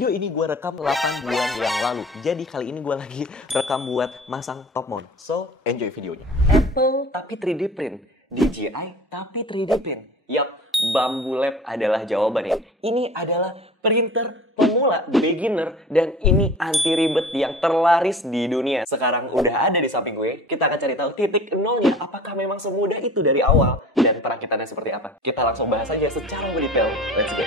Video ini gue rekam 8 bulan yang lalu. Jadi kali ini gue lagi rekam buat masang top mount. So, enjoy videonya. Apple tapi 3D print. DJI tapi 3D print. Yap, Bambu Lab adalah jawabannya. Ini adalah printer pemula, beginner, dan ini anti ribet yang terlaris di dunia. Sekarang udah ada di samping gue. Kita akan cari tahu titik nolnya, apakah memang semudah itu dari awal, dan perakitannya seperti apa. Kita langsung bahas aja secara detail. Let's go.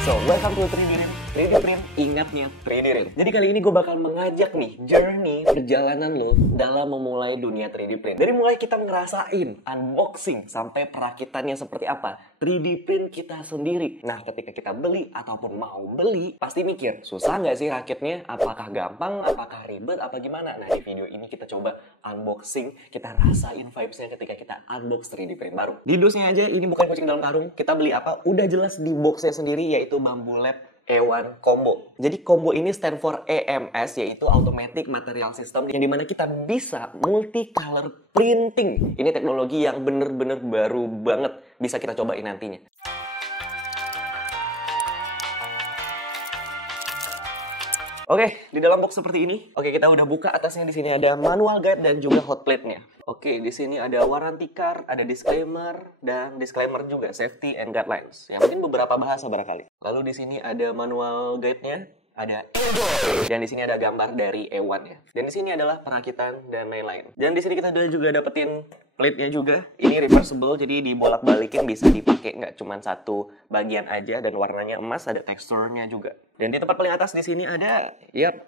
So, welcome to 3D Print. 3D Print, ingatnya 3D Print. Jadi kali ini gue bakal mengajak nih journey perjalanan lo dalam memulai dunia 3D Print. Dari mulai kita ngerasain unboxing sampai perakitannya seperti apa, 3D Print kita sendiri. Nah, ketika kita beli ataupun mau beli, pasti mikir, susah nggak sih rakitnya? Apakah gampang? Apakah ribet? Apa gimana? Nah, di video ini kita coba unboxing, kita rasain vibes-nya ketika kita unbox 3D Print baru. Di dosnya aja, ini bukan kucing dalam karung. Kita beli apa? Udah jelas di box-nya sendiri, yaitu Bambu Lab E1 Combo. Jadi combo ini stand for AMS, yaitu Automatic Material System, yang dimana kita bisa multi-color printing. Ini teknologi yang bener-bener baru banget, bisa kita cobain nantinya. Oke, di dalam box seperti ini. Oke, kita udah buka atasnya. Di sini ada manual guide dan juga hot plate-nya. Oke, di sini ada warranty card, ada disclaimer, dan disclaimer juga safety and guidelines. Yang mungkin beberapa bahasa barangkali. Lalu di sini ada manual guide-nya, ada dan di sini ada gambar dari E1 ya. Dan di sini adalah perakitan dan lain-lain. Dan di sini kita juga dapetin plate-nya juga. Ini reversible, jadi dibolak-balikin bisa dipakai, nggak cuma satu bagian aja, dan warnanya emas, ada teksturnya juga. Dan di tempat paling atas di sini ada,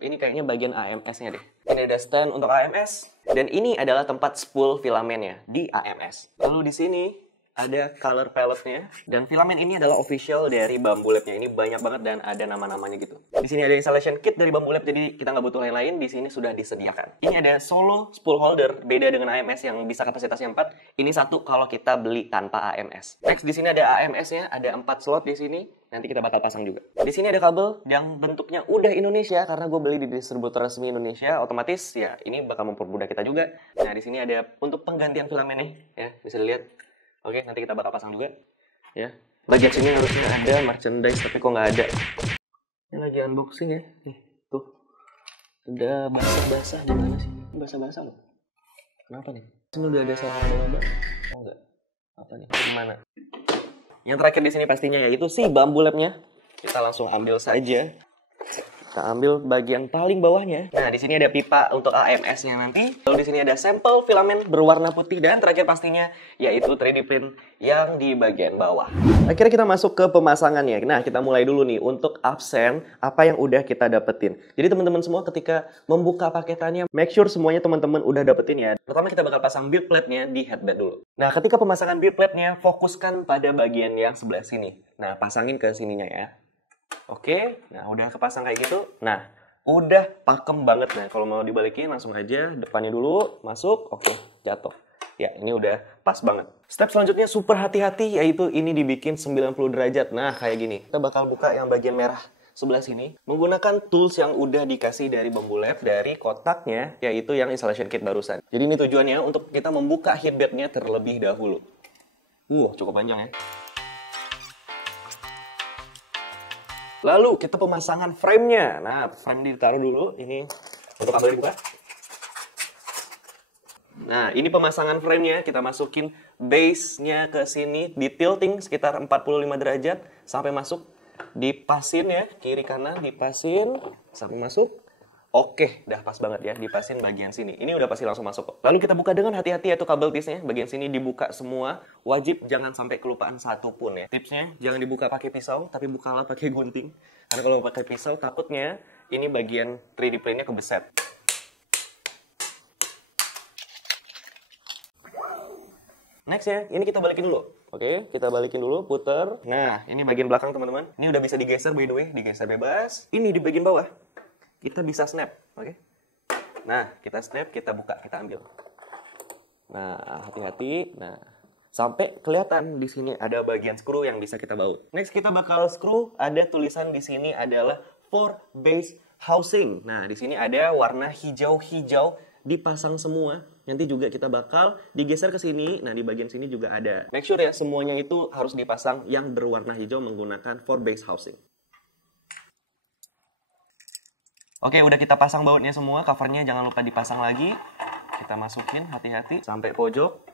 ini kayaknya bagian AMS-nya deh. Ini ada stand untuk AMS, dan ini adalah tempat spool filamennya di AMS. Lalu di sini ada color palette-nya, dan filamen ini adalah official dari Bambu Lab-nya. Ini banyak banget dan ada nama-namanya gitu. Di sini ada installation kit dari Bambu Lab, jadi kita nggak butuh lain-lain. Di sini sudah disediakan. Ini ada solo spool holder, beda dengan AMS yang bisa kapasitasnya 4. Ini satu kalau kita beli tanpa AMS. Next, di sini ada AMS-nya, ada 4 slot di sini. Nanti kita bakal pasang juga. Di sini ada kabel yang bentuknya udah Indonesia, karena gue beli di distributor resmi Indonesia. Otomatis ya ini bakal mempermudah kita juga. Nah, di sini ada untuk penggantian filamen nih, ya bisa dilihat. Oke, nanti kita bakal pasang juga, ya. Bagian sini harusnya ada merchandise, tapi kok nggak ada. Ini lagi unboxing ya, nih, tuh. Udah basah-basah, gimana sih? Basah-basah loh. Kenapa nih? Sini udah ada salah laba-laba. Oh enggak. Apa nih? Gimana? Yang terakhir di sini pastinya yaitu si Bambu Lab-nya. Kita langsung ambil saja. Kita ambil bagian paling bawahnya. Nah, di sini ada pipa untuk AMS-nya nanti. Lalu di sini ada sampel filamen berwarna putih, dan terakhir pastinya yaitu 3D print yang di bagian bawah. Akhirnya kita masuk ke pemasangannya. Nah, kita mulai dulu nih untuk absen apa yang udah kita dapetin. Jadi teman-teman semua ketika membuka paketannya, make sure semuanya teman-teman udah dapetin ya. Pertama kita bakal pasang build plate-nya di headband dulu. Nah, ketika pemasangan build plate-nya, fokuskan pada bagian yang sebelah sini. Nah, pasangin ke sininya ya. Oke, nah udah kepasang kayak gitu. Nah, udah pakem banget. Nah, kalau mau dibalikin langsung aja depannya dulu, masuk, oke, jatuh. Ya, ini udah pas banget. Step selanjutnya super hati-hati, yaitu ini dibikin 90 derajat. Nah, kayak gini. Kita bakal buka yang bagian merah sebelah sini menggunakan tools yang udah dikasih dari Bambu Lab dari kotaknya, yaitu yang installation kit barusan. Jadi ini tujuannya untuk kita membuka headband-nya terlebih dahulu. Cukup panjang ya. Lalu kita pemasangan frame-nya. Nah, frame ditaruh dulu. Ini untuk kabel dibuka. Nah, ini pemasangan frame-nya. Kita masukin base-nya ke sini. Di tilting sekitar 45 derajat. Sampai masuk. Dipasin ya. Kiri kanan dipasin. Sampai masuk. Oke, udah pas banget ya. Dipasin bagian sini. Ini udah pasti langsung masuk kok. Lalu kita buka dengan hati-hati yaitu kabel tisnya. Bagian sini dibuka semua. Wajib jangan sampai kelupaan satu pun ya. Tipsnya jangan dibuka pakai pisau, tapi bukalah pakai gunting. Karena kalau pakai pisau takutnya ini bagian 3D print-nya kebeset. Next ya, ini kita balikin dulu. Oke, kita balikin dulu, puter. Nah, ini bagian belakang teman-teman. Ini udah bisa digeser by the way, digeser bebas. Ini di bagian bawah. Kita bisa snap, oke? Nah, kita snap, kita buka, kita ambil. Nah, hati-hati. Nah, sampai kelihatan di sini ada bagian screw yang bisa kita baut. Next, kita bakal screw. Ada tulisan di sini adalah for base housing. Nah, di sini ada warna hijau-hijau dipasang semua. Nanti juga kita bakal digeser ke sini. Nah, di bagian sini juga ada. Make sure ya, semuanya itu harus dipasang yang berwarna hijau menggunakan 4-base housing. Oke, udah kita pasang bautnya semua. Covernya jangan lupa dipasang lagi. Kita masukin hati-hati sampai pojok.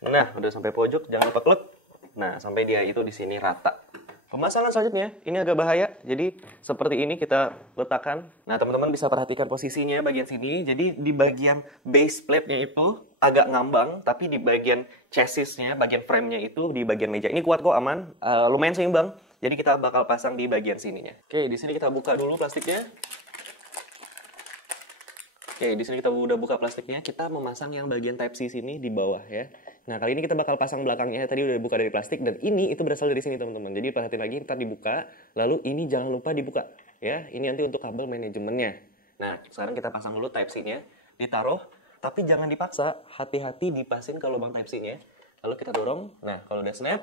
Nah, udah sampai pojok, jangan lupa klek. Nah, sampai dia itu di sini rata. Pemasangan selanjutnya, ini agak bahaya. Jadi, seperti ini kita letakkan. Nah, teman-teman bisa perhatikan posisinya bagian sini. Jadi, di bagian base plate-nya itu agak ngambang. Tapi di bagian chassis-nya, bagian frame-nya itu di bagian meja. Ini kuat kok, aman. Lumayan seimbang. Jadi, kita bakal pasang di bagian sininya. Oke, di sini kita buka dulu plastiknya. Oke, di sini kita udah buka plastiknya. Kita memasang yang bagian Type-C sini di bawah ya. Nah, kali ini kita bakal pasang belakangnya. Tadi udah dibuka dari plastik dan ini itu berasal dari sini, teman-teman. Jadi perhatiin lagi, ntar dibuka. Lalu ini jangan lupa dibuka ya. Ini nanti untuk kabel manajemennya. Nah, sekarang kita pasang dulu Type-C-nya. Ditaruh, tapi jangan dipaksa. Hati-hati dipasin ke lubang Type-C-nya. Lalu kita dorong. Nah, kalau udah snap,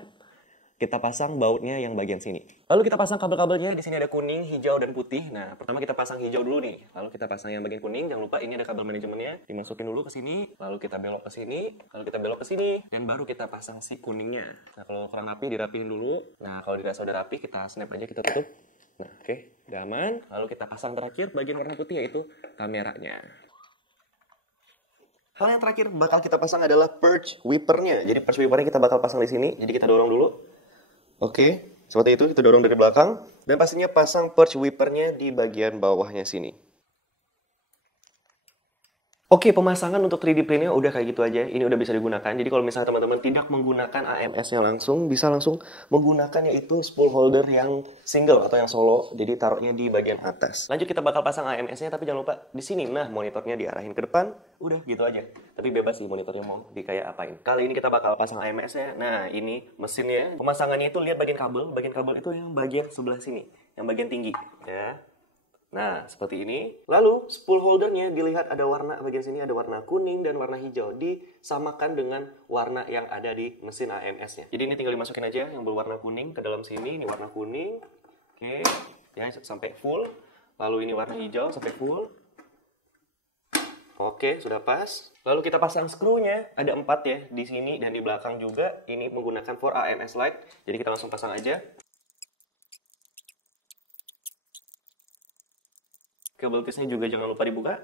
kita pasang bautnya yang bagian sini. Lalu kita pasang kabel-kabelnya. Di sini ada kuning, hijau, dan putih. Nah, pertama kita pasang hijau dulu nih. Lalu kita pasang yang bagian kuning. Jangan lupa ini ada kabel manajemennya. Dimasukin dulu ke sini. Lalu kita belok ke sini. Lalu kita belok ke sini. Dan baru kita pasang si kuningnya. Nah, kalau kurang rapi, dirapiin dulu. Nah, kalau dirasa udah rapi, kita snap aja, kita tutup. Nah, oke. Udah aman. Lalu kita pasang terakhir bagian warna putih, yaitu kameranya. Hal yang terakhir bakal kita pasang adalah perch wipernya. Jadi perch wipernya kita bakal pasang di sini. Jadi kita dorong dulu. Oke, seperti itu kita dorong dari belakang. Dan pastinya pasang perch wipernya di bagian bawahnya sini. Oke, pemasangan untuk 3D print-nya udah kayak gitu aja. Ini udah bisa digunakan. Jadi kalau misalnya teman-teman tidak menggunakan AMS-nya langsung, bisa langsung menggunakan yaitu spool holder yang single atau yang solo. Jadi taruhnya di bagian atas. Lanjut kita bakal pasang AMS-nya, tapi jangan lupa di sini. Nah, monitornya diarahin ke depan. Udah gitu aja. Tapi bebas sih monitornya mau kayak apain. Kali ini kita bakal pasang AMS-nya. Nah, ini mesinnya. Pemasangannya itu lihat bagian kabel. Bagian kabel itu yang bagian sebelah sini. Yang bagian tinggi. Ya. Nah, seperti ini. Lalu, spool holdernya dilihat ada warna, bagian sini ada warna kuning dan warna hijau. Disamakan dengan warna yang ada di mesin AMS-nya. Jadi ini tinggal dimasukin aja yang berwarna kuning ke dalam sini. Ini warna kuning. Oke, ya sampai full. Lalu ini warna hijau sampai full. Oke, sudah pas. Lalu kita pasang skrunya. Ada 4 ya, di sini dan di belakang juga. Ini menggunakan 4 AMS light. Jadi kita langsung pasang aja. Kabel pisnya juga jangan lupa dibuka.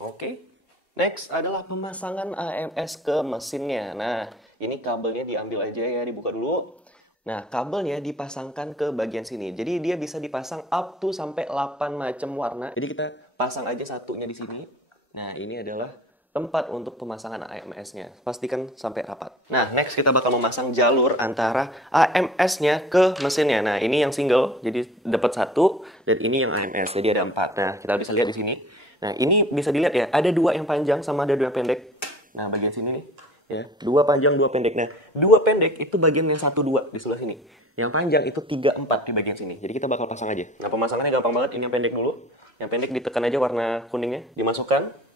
Oke. Next adalah pemasangan AMS ke mesinnya. Nah, ini kabelnya diambil aja ya, dibuka dulu. Nah, kabelnya dipasangkan ke bagian sini. Jadi dia bisa dipasang up to sampai 8 macam warna. Jadi kita pasang aja satunya di sini. Nah, ini adalah tempat untuk pemasangan AMS-nya. Pastikan sampai rapat. Nah, next kita bakal memasang jalur antara AMS-nya ke mesinnya. Nah, ini yang single, jadi dapat 1, dan ini yang AMS, jadi ada 4. Nah, kita bisa lihat di sini. Nah, ini bisa dilihat ya, ada 2 yang panjang sama ada 2 yang pendek. Nah, bagian sini nih, ya, 2 panjang, 2 pendek. Nah, 2 pendek itu bagian yang 1, 2 di sebelah sini. Yang panjang itu 3, 4 di bagian sini. Jadi kita bakal pasang aja. Nah, pemasangannya gampang banget. Ini yang pendek dulu. Yang pendek ditekan aja warna kuningnya, dimasukkan.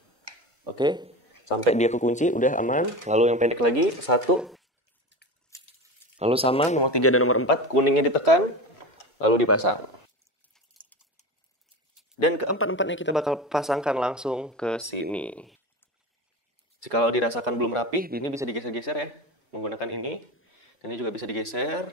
Oke, sampai dia kekunci, udah aman. Lalu yang pendek lagi, 1. Lalu sama, nomor 3 dan nomor 4, kuningnya ditekan, lalu dipasang. Dan keempat-empatnya kita bakal pasangkan langsung ke sini. Jika dirasakan belum rapi, ini bisa digeser-geser ya, menggunakan ini. Dan ini juga bisa digeser.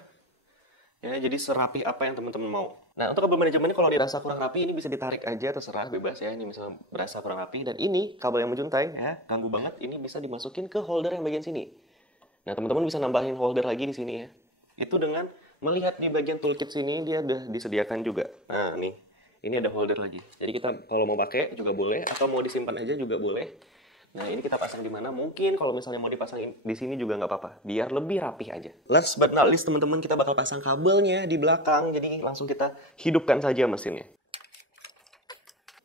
Ya, jadi serapi apa yang teman-teman mau. Nah, untuk kabel manajemennya kalau dirasa kurang rapi, ini bisa ditarik aja, terserah, bebas ya. Ini misalnya berasa kurang rapi. Dan ini kabel yang menjuntai, ya, ganggu banget. Ini bisa dimasukin ke holder yang bagian sini. Nah, teman-teman bisa nambahin holder lagi di sini ya. Itu dengan melihat di bagian toolkit sini, dia udah disediakan juga. Nah, nih, ini ada holder lagi. Jadi kita kalau mau pakai juga boleh, atau mau disimpan aja juga boleh. Nah, ini kita pasang di mana? Mungkin kalau misalnya mau dipasang di sini juga nggak apa-apa. Biar lebih rapih aja. Last but not least, teman-teman, kita bakal pasang kabelnya di belakang. Jadi langsung kita hidupkan saja mesinnya.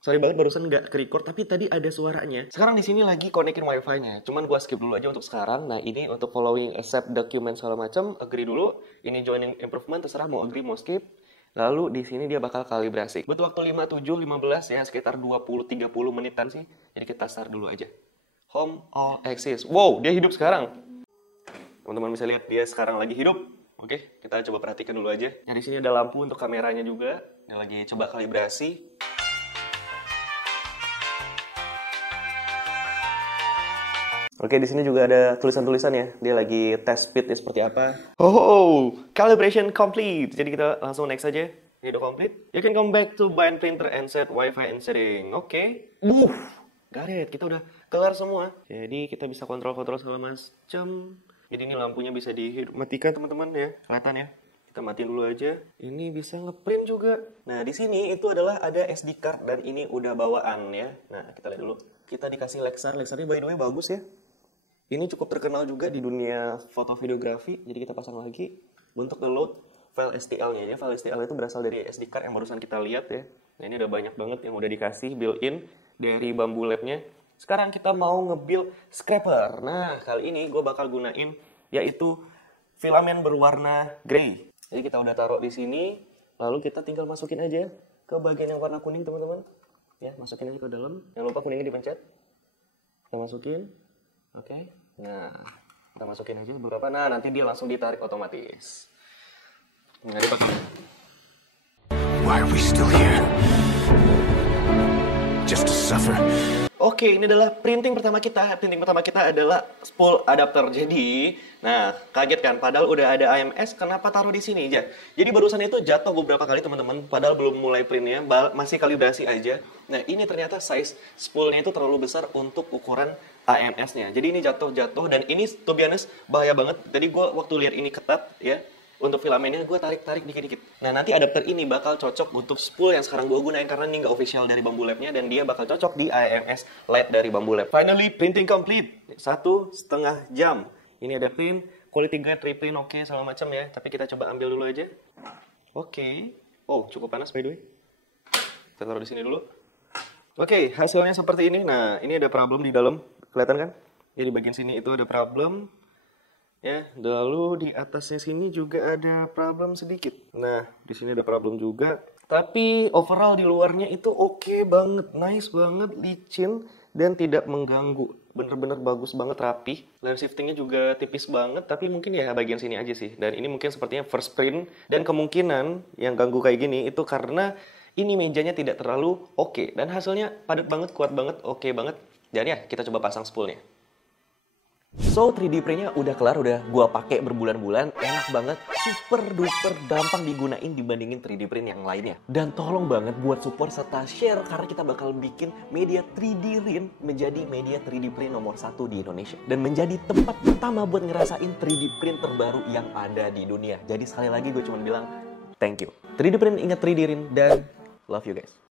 Sorry banget barusan nggak ke-record, tapi tadi ada suaranya. Sekarang di sini lagi konekin wifi-nya. Cuman gua skip dulu aja untuk sekarang. Nah, ini untuk following accept document segala macam, agree dulu. Ini joining improvement, terserah mau agree, mau skip. Lalu di sini dia bakal kalibrasi. Butuh waktu 5, 7, 15 ya, sekitar 20-30 menitan sih. Jadi kita start dulu aja. Home all access. Wow, dia hidup sekarang. Teman-teman bisa lihat dia sekarang lagi hidup. Oke, kita coba perhatikan dulu aja. Nah, di sini ada lampu untuk kameranya juga. Dia lagi coba kalibrasi. Oke, di sini juga ada tulisan-tulisan ya. Dia lagi tes speednya seperti apa. Oh, calibration complete. Jadi kita langsung next aja. Ini udah complete. You can come back to bind printer and set wifi and setting. Oke. Got it. Kita udah kelar semua. Jadi kita bisa kontrol-kontrol segala macam. Jadi ini lampunya bisa dimatikan teman-teman ya. Kelihatan ya. Kita matiin dulu aja. Ini bisa ngeprint juga. Nah, di sini itu adalah ada SD card dan ini udah bawaan ya. Nah, kita lihat dulu. Kita dikasih Lexar. Lexarnya by the way bagus ya. Ini cukup terkenal juga di dunia foto videografi. Jadi kita pasang lagi. Untuk nge-load file STL-nya ya. File STL itu berasal dari SD card yang barusan kita lihat ya. Nah, ini udah banyak banget yang udah dikasih built-in dari Bambu Lab-nya. Sekarang kita mau nge-build scraper. Nah, kali ini gue bakal gunain yaitu filamen berwarna grey. Jadi kita udah taruh di sini, lalu kita tinggal masukin aja ke bagian yang warna kuning, teman-teman. Ya, masukin aja ke dalam. Jangan lupa kuningnya dipencet. Kita masukin. Oke. Nah, kita masukin aja beberapa. Nah, nanti dia langsung ditarik otomatis. Nah, dipakai. Why are we still here? Just to suffer. Oke, ini adalah printing pertama kita. Printing pertama kita adalah spool adapter. Jadi, nah kaget kan? Padahal udah ada AMS, kenapa taruh di sini aja? Jadi barusan itu jatuh beberapa kali teman-teman. Padahal belum mulai printnya, masih kalibrasi aja. Nah, ini ternyata size spoolnya itu terlalu besar untuk ukuran AMS-nya. Jadi ini jatuh-jatuh dan ini to be honest bahaya banget. Jadi gue waktu lihat ini ketat ya. Untuk filamennya gue tarik-tarik dikit-dikit. Nah, nanti adapter ini bakal cocok untuk spool yang sekarang gue gunain karena ini nggak official dari Bambu Lab-nya dan dia bakal cocok di AMS LED dari Bambu Lab. Finally, printing complete. 1,5 jam. Ini ada print, quality guide, reprint, oke, segala macam ya. Tapi kita coba ambil dulu aja. Oke. Oh, cukup panas by the way. Kita taruh di sini dulu. Oke, hasilnya seperti ini. Nah, ini ada problem di dalam. Kelihatan kan? Jadi bagian sini itu ada problem. Ya, lalu di atasnya sini juga ada problem sedikit. Nah, di sini ada problem juga. Tapi overall di luarnya itu oke banget, nice banget, licin dan tidak mengganggu. Bener-bener bagus banget, rapi. Layer shiftingnya juga tipis banget, tapi mungkin ya bagian sini aja sih. Dan ini mungkin sepertinya first print dan kemungkinan yang ganggu kayak gini itu karena ini mejanya tidak terlalu oke dan hasilnya padat banget, kuat banget, oke banget. Dan ya, kita coba pasang spoolnya. So 3D printnya udah kelar, udah gua pakai berbulan-bulan, enak banget, super duper gampang digunain dibandingin 3D print yang lainnya. Dan tolong banget buat support serta share karena kita bakal bikin media 3D print menjadi media 3D print nomor 1 di Indonesia. Dan menjadi tempat pertama buat ngerasain 3D print terbaru yang ada di dunia. Jadi sekali lagi gue cuma bilang thank you. 3D print ingat 3D print dan love you guys.